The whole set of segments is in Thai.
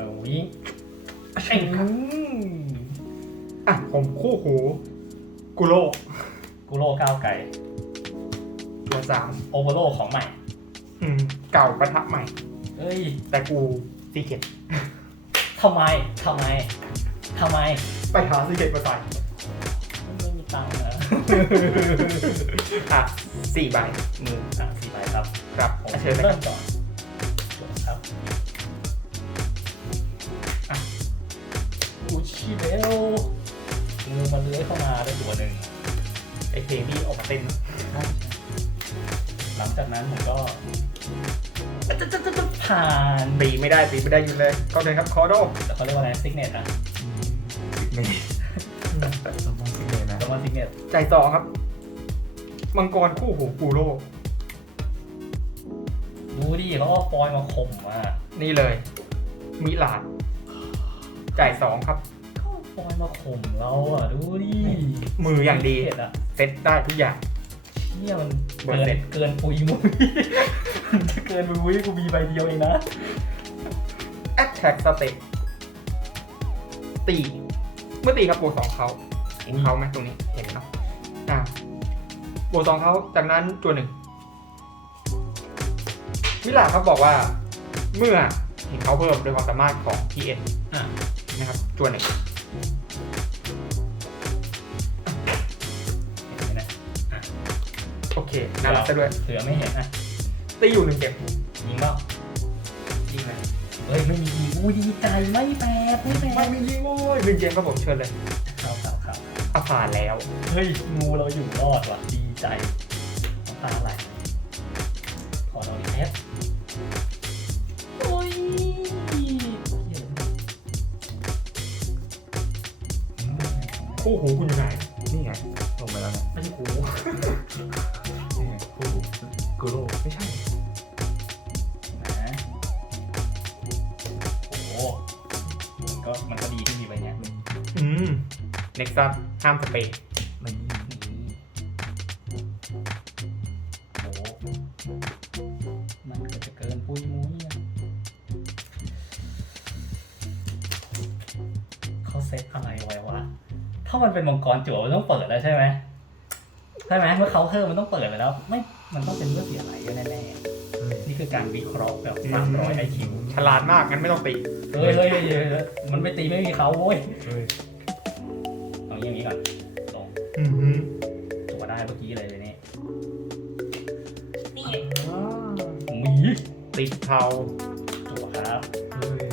สวิงเอ็งอะผมคู่หู กุโลกูโลก้าวไก่ตัวสามโอเวอร์โลของใหม่ อืม เก่าปะทะใหม่ เอ้ย แต่กูซีเกตทำไมทำไมทำไม ไปหาซีเกตมาใส่ไม่มีตังค์นะอะสี่ใบมืออะสี่ใบครับ ครับผมอะเชิญนะคเริ่รับมก่อน ตัวหนึ่งไอเพลงที่ออกมาเต้น หลังจากนั้นผมก็จะจะจะจะผ่านตีไม่ได้ตีไม่ได้อยู่เลยก็เลยครับคอโดแต่เขาเรียกว่าอะไรซิกเนตอะไม่สมองสิเลยนะเรียกว่าซิกเนตใจายสองครับ มังกรคู่หูกูโลดูดิเขาเอาฟอยล์มาข่มอะนี่เลย มิลาด จ่ายสองครับ เขาเอาฟอยล์มาข่มเราอะดูดิมืออย่างดีเด็ดอะเซ็ตได้ทุกอย่าง เนี่ยมันเบอร์เกินเซ็ตเกินปุยมุ้ยมันจะเกินปุยมุ้ยกูมีใบเดียวเองนะแอ t แท็กสเต t ตี เมื่อตีครับโบสองเขาเห็นเขาไหมตรงนี้เห็นเนาะอ่าโบสองเขาจากนั้นตัวหนึ่งมิลาครับบอกว่า เมื่อเห็นเขาเพิ่มโดยความสามารถของ TN อะนะครับตัวหนึ่ง โอเคน่ารักซะด้วยเผื่อไม่เห็นอะตีอยู่หนึ่งเก็บยิงเปล่ายิงเลยเฮ้ยไม่มียิงอุ้ยดีใจไม่แปลกไม่แปลไม่กมียิงโอ้ยหนึ่งเกมครับผมเชิญเลยครับครับครับอาผ่านแล้ว เฮ้ยงูเราอยู่รอดว่ะดีใจน้ำตาไหลขอเราดีเอฟโอ้ยคู่หูคุณอยู่ไหนนี่ไงลงไปแล้วนะไม่ใช่หูนี่ไงคู่ กูโร่ไม่ใช่นะโอ้โหมันก็มันก็ดีที่มีใบเนี้ยอืมเน็กซัสห้ามสเปรย์มันนี่โอ้โหมันก็จะเกินปุยมุ้ยอะเขาเซตอะไรไว้วะ ถ้ามันเป็นมังกรจั่วมันต้องเปิดแล้วใช่ไหมใช่ไหมเมื่อเขาเพิ่มมันต้องเปิดไปแล้ว ไม่ มันต้องเป็นเรื่องเสียไหลแน่ๆนี่คือการวิเคราะห์แบบสามร้อยไอคิวฉลาดมากงั้นไม่ต้องตีเฮ้ยเฮ้ยเฮ้ยเฮ้ยมันไม่ตีไม่มีเขาโว้ยเฮ้ยเอาอย่างนี้ก่อนลงอือฮึจั่วได้เมื่อกี้เลยเลยนี่นี่อ่าหมีติดเทาจั่วครับเฮ้ย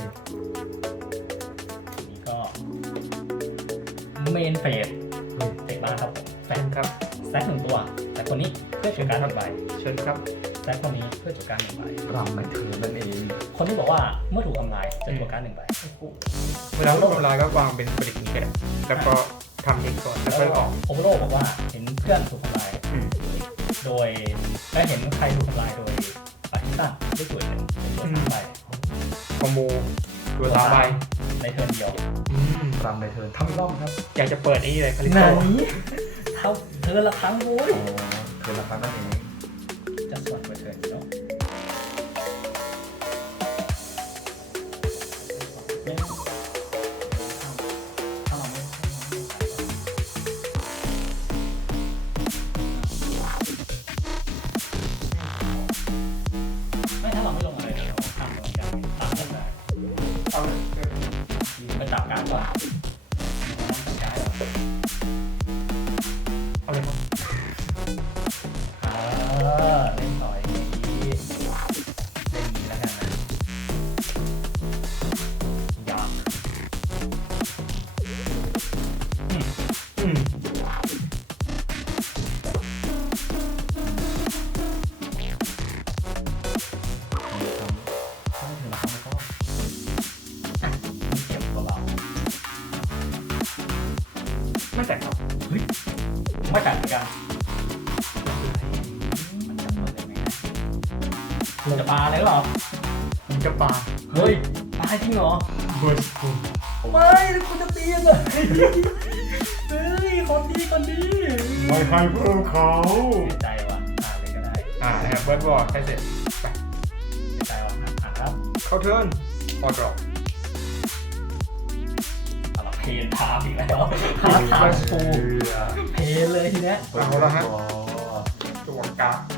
ทีนี้ก็เมนเฟสเตะบ้านครับผมแฟแฟนนครับแซกหนึ่งตัว แต่คนนี้เพื่อจั่วการดหนึ่งใบเชิญครับแซกคนนี้เพื่อจั่วการดหนึ่งใบรำในเธอนั่นเองคนที่บอกว่าเมื่อถูกทำลายจะจั่วการดหนึ่งใบเวลาลูกทำลายก็วางเป็นผลิตนี้ก็ได้แล้วก็ทำเองก่อนแล้วแล้วค่อยออกโอเวอร์โรบอกว่าเห็นเพื่อนถูกทำลายอืมโดยได้เห็นใครถูกทำลายโดยปาร์ติซันด้วยตัวหนึ่งเป็นตัวสามใบคอมโบตัวสามใบในเทิร์นเดียวอืมรำในเธอทำร่อมครับ อยากจะเปิดไอ้นี่เลยคาลิหโตนานี้เท่าเทิร์นละครั้งโว้ยโอ้ เธอละครั้งนั่นเองจะสวดไปเถิดเนาะ เหรอเบิร์สคูลไม่คุณจะตียังไงเฮ้ยคนดีคนดีไม่ให้เพิ่มเขาเสียใจว่ะอ่านเลยก็ได้อ่านะครับเบิร์ดบอร์ดใช้เสร็จไปเสียใจว่ะอ่านครับเข้าเทิร์นออดรอปนทามอีกแล้วทาทามปูเพนเลยทีเนี้ยเอาละฮะตัวกลาง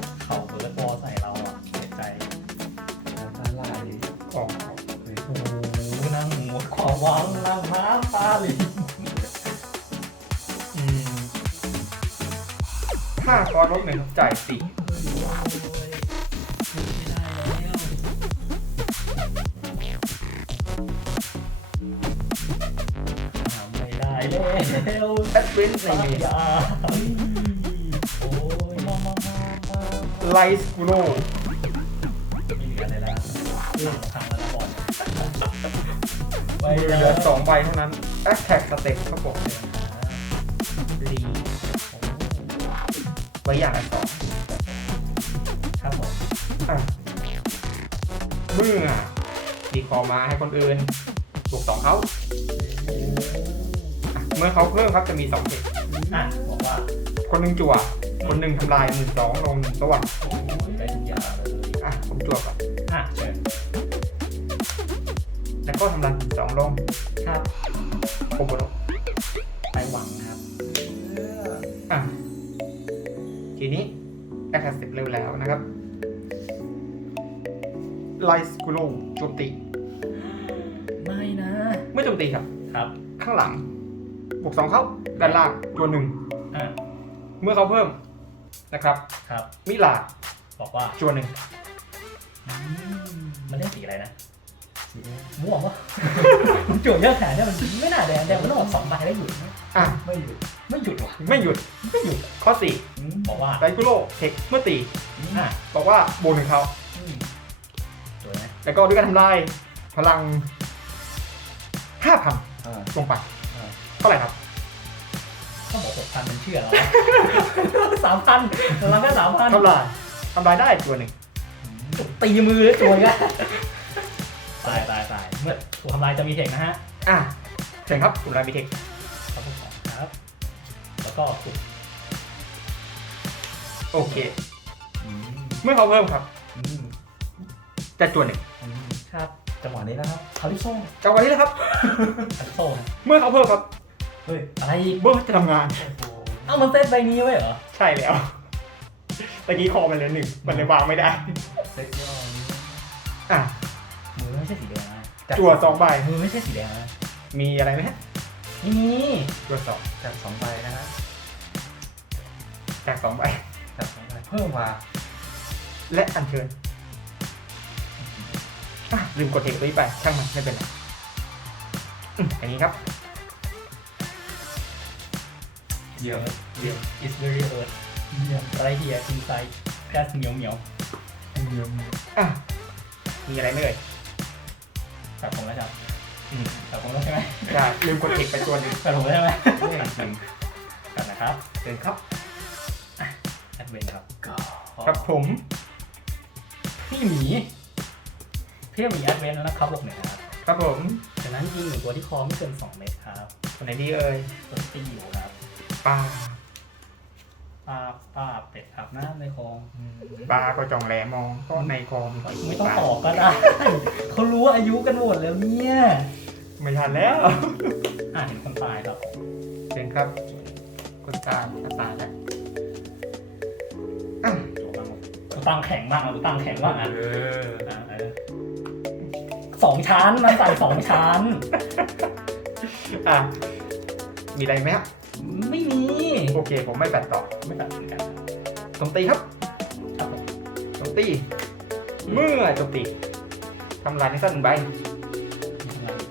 หมดความหวังนั่งน้ำตาลินอืมห้าคอร์สลบหนึ่งจ่ายสี่ไม่ได้แล้วหาไม่ได้แล้วแอดเวนในสักเมอย่างโอ้ยมามามามาไลส์กูโรไม่เหลืออะไรแล้ว มือเหลือสองใบเท่านั้นแอคแท็กสเต็ปครับผมลีไว้อย่างละสองครับผมอะเมื่อดีคอมาให้คนอื่นบวกสองเขาอะเมื่อเขาเพิ่มครับจะมีสองเทคอะบอกว่าคนหนึ่งจั่ว คนหนึ่งทำลายหนึ่งสองลงหนึ่งตัวโอ้ยได้ทุกอย่างเลยอะผมจั่วก่อน ก็ทำลายหนึ่งสองลงครับโคโบโรไปหวังครับอะทีนี้แอคแท็กสเต็ปเร็วแล้วนะครับไลส์กูโรโจมตี ไม่นะเมื่อโจมตีครับ ครับ ข้างหลัง บวกสองเขาด้านล่างตัวหนึ่งอะเมื่อเขาเพิ่มนะครับ ครับ มิลาดบอกว่าตัวหนึ่งอืมมันเล่นสีอะไรนะสีแดง ม่วงวะ มันจุดเยอะขนาดเนี้ยมันไม่น่าแดงแดงมันต้องออกสองใบแล้วหยุดนะอะ ไม่หยุดไม่หยุดว่ะไม่หยุดไม่หยุดข้อสี่อืมบอกว่าไดกุโร่เทคเมื่อตีอะบอกว่าโบนหนึ่งเขาอืมสวยไหมแล้วก็ด้วยการทำลายพลังห้าพันอ่า ลงไปอ่า เท่าไหร่ครับต้องบอกหกพันมันเชื่อแล้วสามพันเราแค่สามพันทำลายทำลายได้ตัวหนึ่งตีมือจวยกัน ตายตายตายเมื่อถูกทำลายจะมีเทคนะฮะอะเชิญครับคุณรายมิเทคครับผมครับ แล้วก็ถูกโอเคอืมเมื่อเขาเพิ่มครับอืมจะจวนหนึ่งอืมครับจังหวะนี้นะครับคาริโซ่จังหวะนี้นะครับ คาริโซ่นะเมื่อเขาเพิ่มครับ เฮ้ยอะไรอีกเบิร์จะทำงานโอ้โหเอ้ามันเซตใบนี้ไว้เหรอใช่แล้วตะกี้คอมันเลยหนึ่งมันเลยวางไม่ได้ เซ็กยอดอะ จั่วสองใบมือไม่ใช่สีแดงนะมีอะไรไหมฮะนี่จั่วสองจากสองใบนะฮะจากสองใบจากสองใบเพิ่มมาและอัญเชิญอะลืมกดเทคตัวนี้ไปช่างมันไม่เป็นไรอืมอย่างนี้ครับเดี๋ยวเดี๋ยว it's very earth เยี่ยมไรเฮียอินไซด์แค่เหนียวเหนียวเยี่ยมอะมีอะไรไหม่เอ่ย แต่ผมแล้วครับอืมแต่ผมแล้วใช่ไหมจะลืมกดเทคไปตัวหนึงแต่ผมแล้วใช่ไหมนี่หนึ่งกันนะครับเชิญครับ แอดเวนครับก็ครับผมพี่หมีพี่หมีแอดเวนแล้วนะครับบวกหนึ่งครับครับผมจากนั้นยิงหนึ่งตัวที่คอไม่เกิน2เมตรครับคนไหนดีเอ่ยตัวตีอยู่ครับปลา ป้าป้าเป็ดอาบน้ำในคลอง ปลาก็จ่องแหลมองก็ในคอมีหอยไม่ต้องปลาตอบก็ได้ เขารู้อายุกันหมดแล้วเนี่ยไม่ทันแล้ว อะเห็นคนตายครับเชิญครับคนตายก็ตายแล้วอะตัวบ้างตัวตั้งแข็งมากตัวตั้งแข็งมากอะเอออะเออสองชั้นมันใส่สองชั้น อะ มีอะไรไหมครับไม่มี โอเค ผมไม่แปดต่อ ไม่ตัดเหมือนกันโจมตีครับครับผมโจมตี เมื่อโจมตีทำลายในสั้นหนึ่งใบมีทำงานอยู่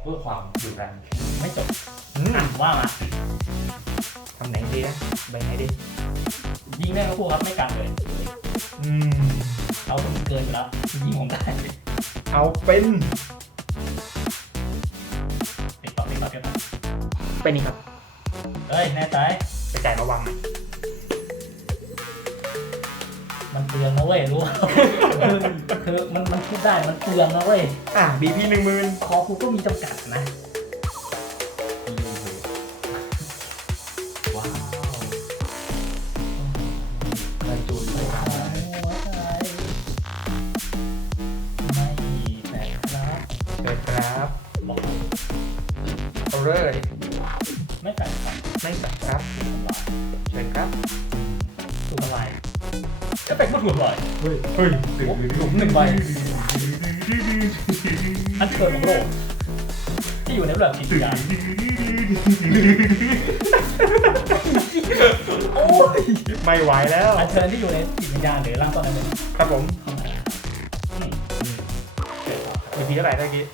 เพื่อความดุดันไม่จบอืมอะว่ามาทำไหนดีนะใบไหนดียิงได้ครับพวกครับไม่กัดเลย อืมเอาคนเกินอยู่แล้วยิงผมได้เอาเป็นติดต่อติดต่อติดต่อเป็นนี่ครับเอ้ย แน่ใจไป จ่ายมาวางหน่อยมันเปลืองนะเว้ยรู้ป่ะคือคือมันมันพูดได้มันเปลืองนะเว้ยอะบีพีหนึ่งหมื่นคอกูก็มีจำกัดนะ ฮ้ยเฮ้ยโอ้หลุมหนึ่งใบอันเชิญของโลกที่อยู่ในรูปแบบจิตวิญญาณโอ้ยไม่ไหวแล้วอันเชิญที่อยู่ในจิตวิญญาณหรือร่างต้นนั้นครับผมเข้ามาอืมมีทีเท่าไหร่เมื่อกี้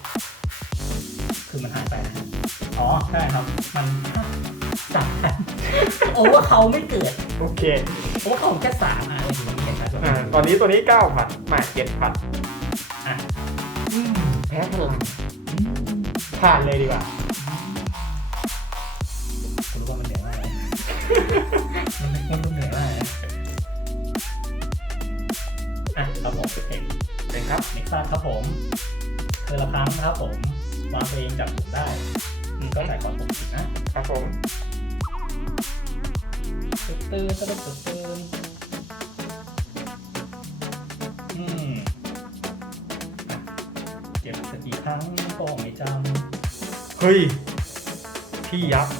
คือมันหายไปนะอ๋อใช่ครับมันจับกันโอ้ว่าเขาไม่เกิด โอเคโอ้ว่าเขาแค่สามอะอยู่ในเห็นไหม อ่าตอนนี้ตัวนี้เก้าพันมาเจ็ดพันอะแพ้พลังผ่านเลยดีกว่าคุณรู้ว่ามันเหนื่อยมากเลยมันมันเหนื่อยมากเลยอะครับผมเทคเป็นครับเน็กซัสครับผมเธอละครั้งนะครับผมวางตัวเองจับผมได้อืมก็จ่ายความปกตินะครับผม ตื่นตื่นตื่นตื่น เจ็บสักกี่ครั้งก็ไม่จเฮ้ย พี่ยักษ์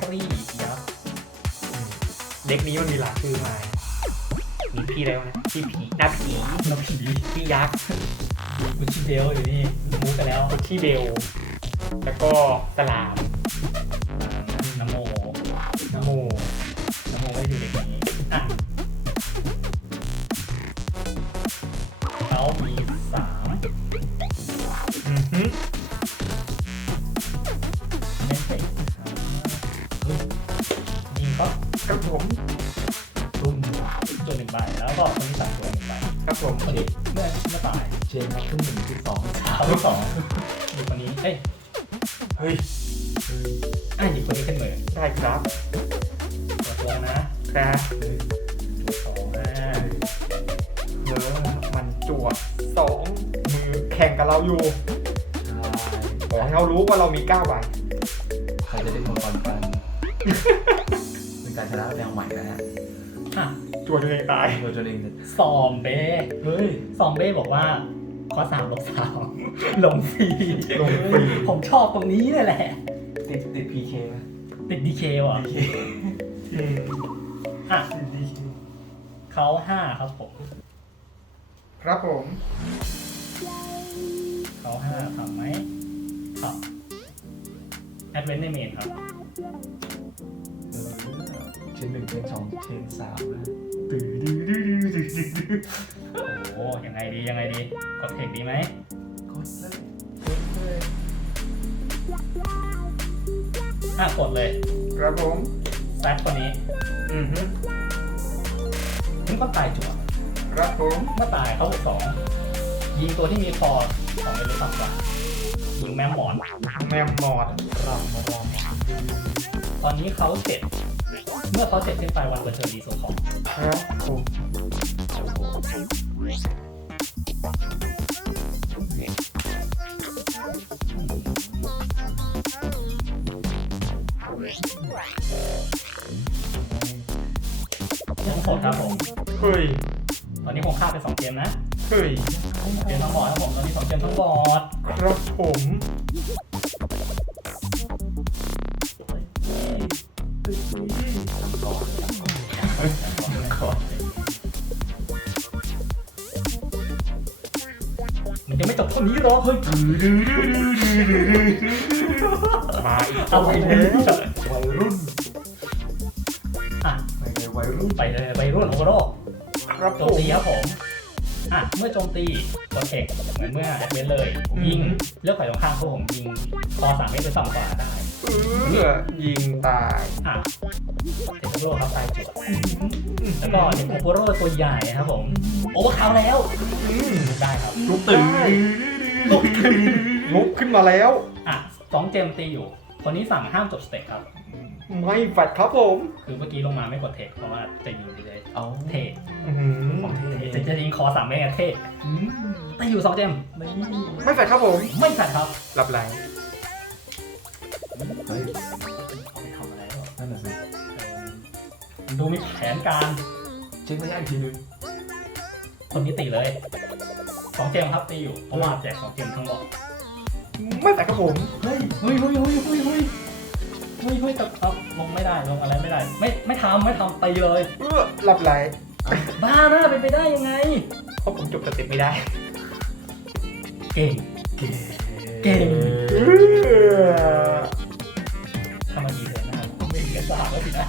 ำรียับเด็กนี้มันมีหลายชื่อมามีพี่อะไรวะนะพี่ผีหน้าผีน้ำผีพี่ยักษ์บุชิเดลอยู่นี่มูกันแล้วพี่เบลแล้วก็สลาม เล่นเตะยิงก็ครับผมตุ้มตัวหนึ่งใบแล้วก็คนที่สามตัวหนึ่งใบครับผมคนนี้เมื่อเมื่อตายเชนครับขึ้นหนึ่งที่สองสามเขาที่สองอยู่คนนี้เอ้ยเฮ้ยเฮ้ยอะหยิบคนนี้ขึ้นมือได้ครับตัวตัวนะครับสองนะเออมันจวดสองมือแข่งกับเราอยู่ ใช่ขอให้เขารู้ว่าเรามีเก้าใบใครจะได้มังกรปันเป็นการชนะแนวใหม่นะฮะอะจวดตัวเองตายตัวตัวเองจะซอมเบ้เฮ้ยซอมเบ้บอกว่าข้อสามลบสามลงฟรีลงฟรีผมชอบตรงนี้เลยแหละ ติดติดพีเคไหมติดดีเคอะพีเคอืมอะติดพีเคเขาห้าครับผม ครับผม เขาห้าทำไหม ครับแอดเวนในเมนครับเออเชนหนึ่งเชนสองเชนสามนะตื้อดื้อดื้อดื้อดื้อดื้อโอ้โหยังไงดียังไงดีกดเทคดีไหมกดเลยกดเลยอะกดเลยครับผมแซดคนนี้ อือฮึนี่ก็ตายจั่วครับผมเมื่อตายเขาบวกสองยิงตัวที่มีคอสองเมตรหรือต่ำกว่า ยิงแมมหมอน แมมมอดรำมารำตอนนี้เขาเจ็ดเมื่อเขาเจ็ดขึ้นไปวันเปิดเทอมดีโซของครับผมยังโหดครับผม เฮ้ย ตอนนี้คงฆ่าไปสองเกมนะ เฮ้ยเกมทั้งบอร์ดครับผมตอนนี้สองเกมทั้งบอร์ดครับผมก่อนก่อนมันยังไม่จบเท่านี้หรอกเฮ้ยมาอีกอะไรเนี่ยวัยรุ่นอะไปไงวัยรุ่นไปเลยไปรุ่นโอเวอร์โรครับโจผมมตีครับผม อะเมื่อโจมตีกดเทคเหมือนเมื่อแอดเวนเลยยิงเลือกฝ่ายตรงข้ามพวกผมยิงคอสามเมตรหรือต่ำกว่าได้เออยิงตายอะเทคโรครับตายจวดแล้วก็เทคโอโรตัวใหญ่ครับผมโอเวอร์คาวแล้วอืมได้ครับลูกตื่นลุกขึ้นลุกขึ้นมาแล้วอะสองเจมตีอยู่ คนนี้สั่งห้ามจบสเต็ปครับไม่แฟดครับผม คือเมื่อกี้ลงมาไม่กดเทคเพราะว่าจะยิงเลยเอาเทค จะจะยิงคอสามเมตรเทคอืมตีอยู่สองเจมไม่ไม่แฟดครับผม ไม่ขัดครับรับไรเฮ้ยเขาไปทำอะไรหรอนั่นน่ะสิเออดูมีแผนการเช็คไม่ได้อีกทีนึงคนนี้ตีเลยสองเกมครับตีอยู่เพราะว่าแจกสองเกมทั้งหมดไม่แฟดครับผมเฮ้ยเฮ้ยเฮ้ยเฮ้ยเฮ้ยเฮ้ยเฮ้ยเฮ้ยแต่เอาลงไม่ได้ลงอะไรไม่ได้ ไม่ไม่ทำไม่ทำตีเลยเออหลับไหล บ้าหน่าไปไปได้ยังไงเพราะผมจบสเติปไม่ได้ เก่ง เก่งถ้ามันมีเลยนะครับไม่มีกระสาบแล้วสินะ